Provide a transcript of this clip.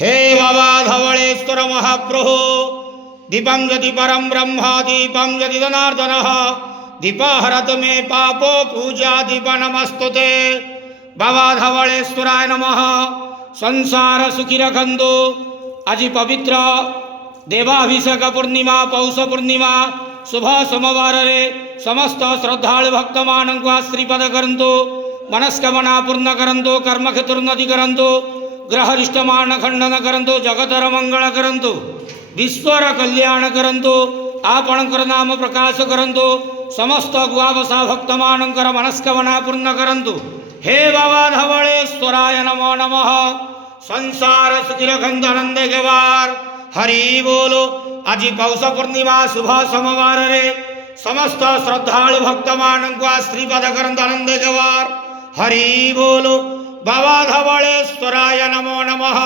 हे बाबा धवळेश्वर महाप्रभो दीपं यदि परं ब्रह्म दीपं यदि जनार्दनः दीपहरत मे पापो पूजा दीप नमस्तुते। बाबा धवळेश्वराय नमः। संसार सुखी रखंतु। आज पवित्र देवाभिषेक पूर्णिमा पौष पूर्णिमा शुभ सोमवार रे समस्त श्रद्धालु भक्त मानक आशीर्वाद करंतु। मनस्कामना पूर्ण करंतु। कर्म क्षेत्रोन्नति करंतु। ग्रहरिष्टमान खंडन करंतु। जगतर मंगल करंतु। विश्वर कल्याण करंतु। आपणकर नाम प्रकाश करंतु। समस्त गुआवसा भक्त मानकर मनस्कामना पूर्ण करंतु। हे बाबा धवळेश्वराय नमो नमः। संसार सुखी रखंतु आनंदे गवार। हरि बोलो। आज पौष पूर्णिमा शुभ सोमवार रे समस्त श्रद्धालु भक्त मानक आशीर्वाद करंतु आनंदे गवार। हरि बोलो। बाबा धवळेश्वराय नमो नमः।